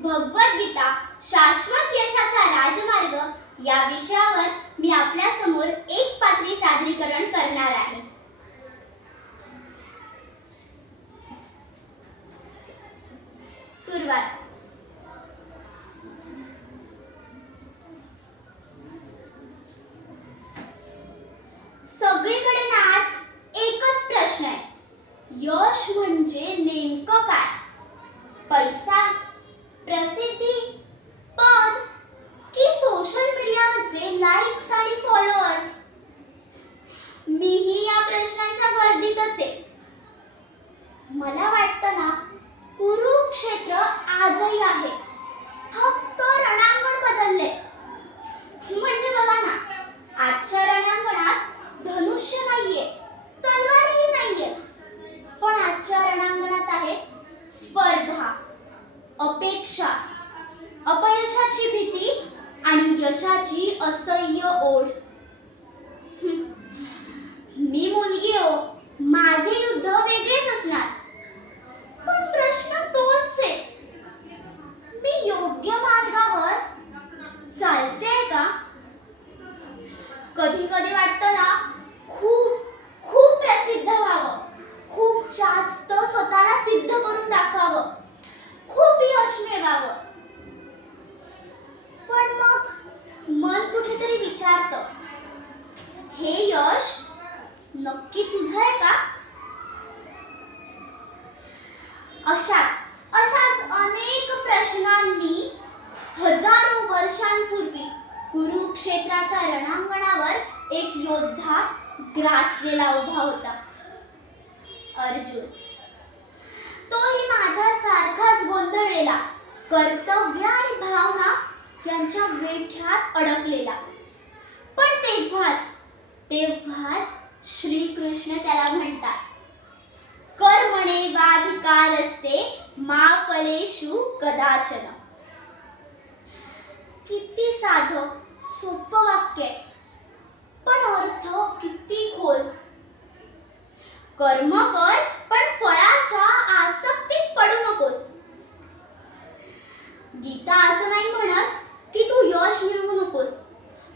भगवद्गीता शाश्वत यशाचा राजमार्ग या विषयावर मी आपल्या समोर एक पात्री सादरीकरण करणार आहे. सुरुवात. सगळीकडे ना आज एकच प्रश्न आहे, यश म्हणजे नेमकं काय? पैसा, प्रसिद्धी, पद की सोशल मीडियावरचे लाईक्स आणि फॉलोअर्स? मीही या प्रश्नांच्या गर्दीतच आहे. मला वाटतं ना, कुरुक्षेत्र आजही आहे, फक्त रणांगण बदलले. म्हणजे बघा ना, आजच्या रणांगणात धनुष्य नाहीये, तलवारही नाहीये, पण आजच्या रणांगणात आहेत स्पर्धा, अपेक्षा, अपयशाची भीती आणि यशाची असह्य ओढ. मी मुलगी हो, माझे युद्ध वेगळेच असणार. पण प्रश्न तोच आहे, मी योग्य मार्गावर चालते का? कधी कधी वाटतं ना, खूप खूप प्रसिद्ध व्हावं, खूप जास्त स्वतःला सिद्ध करून दाखवावं, खूप यश मिळवावं. पण मग मन कुठेतरी विचारतं, हे यश नक्की तुझं आहे का? अशाच अनेक प्रश्नांनी हजारो वर्षांपूर्वी कुरुक्षेत्राच्या रणांगणावर एक योद्धा ग्रासलेला उभा होता, अर्जुन. तोही माझ्यासारखाच गोंधळलेला, कर्तव्य आणि भावना यांच्या विळख्यात अडकलेला. पण तेव्हाच श्रीकृष्ण त्याला म्हणतात, कर्मणेवाधिकारस्ते मा फलेषु कदाचन. किती साधं सोपं वाक्य, पण अर्थ किती खोल. कर्म कर, पण फळाच्या आसक्तीत पडू नकोस. गीता असं नाही म्हणत की तू यश मिळवू नकोस,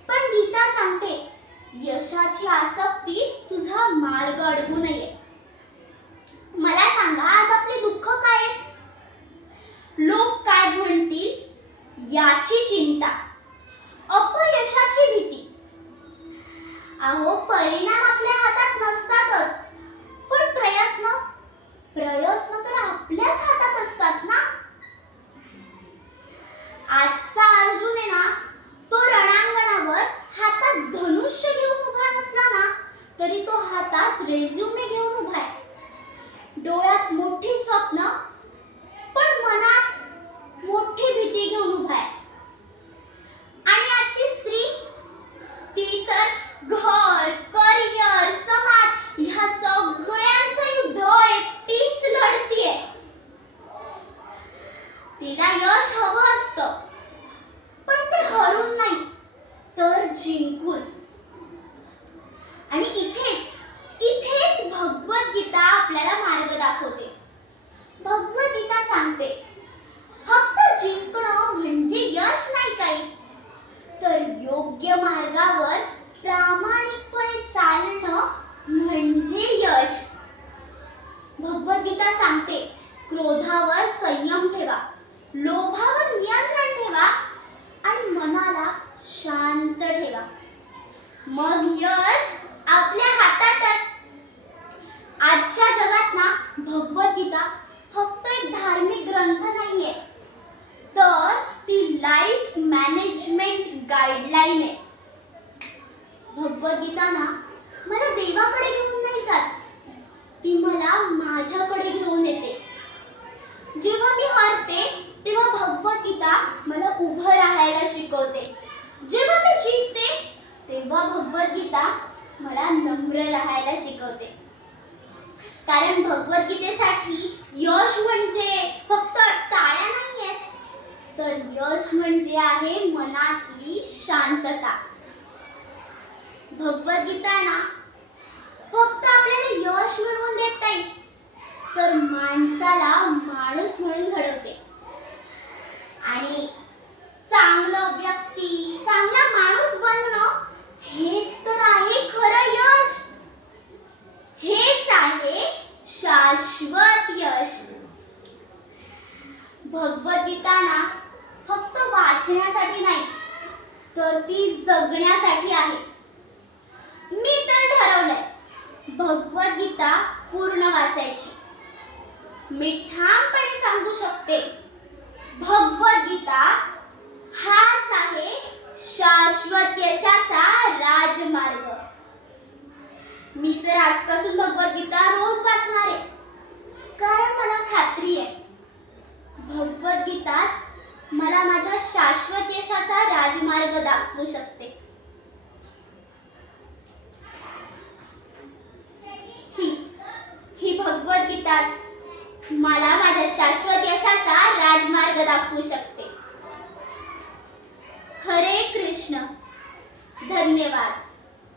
पण गीता सांगते यशाची आसक्ती तुझा मार्ग अडवू नये. मला सांगा, आज आपले दुःख काय आहेत? लोक काय म्हणतील याची चिंता, अपयशाची भीती. अहो, परिणाम आपल्या हातात नसतातच, पण प्रयत्न तर आपल्याच हातात असतात ना. आजचा अर्जुन आहे ना, तो रणांगणावर हातात धनुष्य घेऊन उभा नसला ना, तरी तो हातात रेझ्युमे घेऊन उभा आहे. डोळ्यात मोठी स्वप्न, पण मनात मोठी भीती घेऊन उभा आहे. आणि आजची स्त्री, ती तर घर, करिअर, समाज ह्या सगळ्यांचं युद्ध एकटीच लढतीये. तिला यश हवं असतं, पण ते हरून नाही, तर जिंकून. आणि इथेच भगवद्गीता आपल्याला मार्ग दाखवते. भगवद्गीता सांगते, फक्त जिंकणं म्हणजे यश नाही काही, तर योग्य मार्गावर प्रामाणिकपणे चालणं म्हणजे यश. भगवद्गीता सांगते, क्रोधावर संयम ठेवा, लोभावर नियंत्रण ठेवा आणि मनाला शांत ठेवा, मग यश आपल्या हातातच. आजच्या जगात ना, भगवद्गीता फक्त एक धार्मिक ग्रंथ नाहीये, तर ती लाईफ मॅनेजमेंट गाईडलाईन आहे. भगवद्गीता ना मला देवाकडे घेऊन नाही जात, ती मला माझ्याकडे घेऊन येते. जेव्हा मी हारते, तेव्हा भगवद्गीता मला उभं राहायला शिकवते. जेव्हा मी जिंकते, तेव्हा भगवद्गीता मला नम्र राहायला शिकवते. कारण भगवद्गीतेसाठी यश म्हणजे फक्त टाळ्या नाहीयेत, तर यश म्हणजे आहे मनातली शांतता. भगवद्गीता ना फक्त आपल्याला यश मिळवून देत नाही, तर माणसाला माणूस म्हणून घडवते. आणि चांगलं व्यक्ती, चांगला माणूस बनणं हेच तर आहे खरं यश. हेच आहे शाश्वत यश. भगवद्गीता ना फक्त वाचण्यासाठी नाही तर ती जगण्यासाठी आहे. मी तर ठरवलंय भगवद्गीता पूर्ण वाचायची. मी ठामपणे सांगू शकते भगवद्गीता हाच आहे शाश्वत यशाचा राजमार्ग. मी तर आजपासून भगवद्गीता रोज वाचणार आहे, कारण मला खात्री आहे भगवद्गीताच मला माझ्या शाश्वत यशाचा राजमार्ग दाखवू शकते. ही भगवद्गीताच मला माझ्या शाश्वत यशाचा राजमार्ग दाखवू शकते. हरे कृष्ण. धन्यवाद.